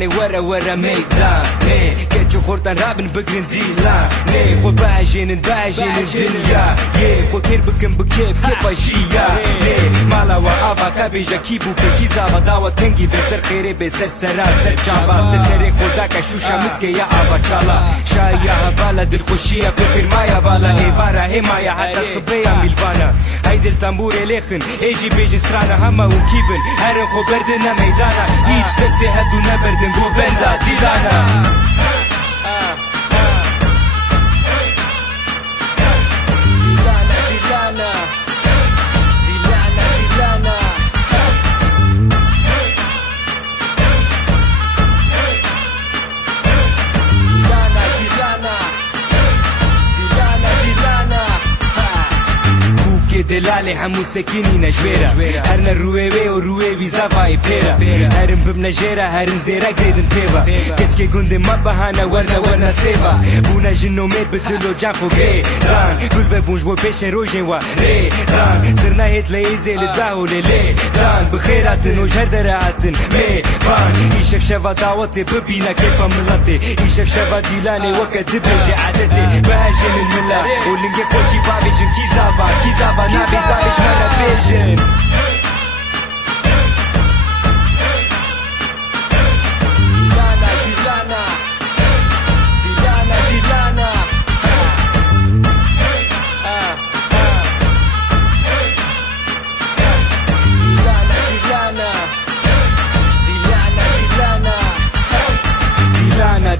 ديلاني ورا ميدان كيتشو خورتان رابن بقرن ديلان خو باجين الدنيا خو كير بكم بكيف كيف اجيا مالا وابا كابيجا كيبو كيزا بداوت كنجي بسر خيري بسر سرا سر چابا سر خدا كشوشا مسكي يا ابا چالا شايا هبالا دل خوشيا فكر مايا بالا ايفارا همايا حتى صبيا ميلفانا هيدي التنبور ليخن ايجي بيجي سرانا هما وكيبن هرن خو بردنا ميدانا هيج دستي هدو نبردن بو بندا ديلانا دلالي حمو سكيني جويرة هرنا الرويوي ورويوي زافاي بيرا هرن ببنا جيرا هرن زيرا جريدن بيبا كتكي قندي ما بهانا ورنا سيبا بونا جنو ميت بتلو جانفو غري ران قلبي بونجبو بيشن روجين و ري ران سرنا هيت ليزي لداهو للي ران بخيراتن وجردراتن مي بان يشف شفا دعوتي ببينا كيفا ملاتي يشف شفا ديلاني وكتب لجي عدتي بهاجن الملا ولنجي خوشي بابيجن كيزابا نابي زارش مرة بيجن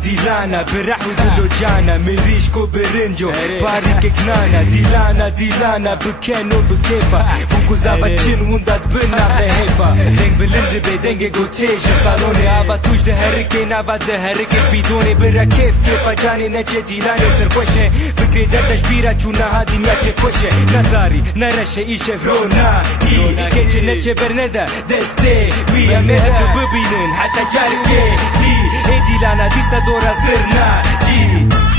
ديلانا برحو دلو جانا من ريشكو برنجو باريك كنانا ديلانا بكينو بكيفا بوكو زابتشين وندات بنا بهيفا دنگ بلند بدنگ گوتيش صالوني آبا توش دهركي نابا دهركش بيدوني برا كيفا جاني نجي ديلاني سرخوشه فكري در تشبيرا چونا ها دنيا كيف خوشه نزاري نرشه ايشه فرونا كيجي نجي برندا دستي ويا مهدو ببينن حتى جاركي دي ديلانا دي صدورة سرنا جي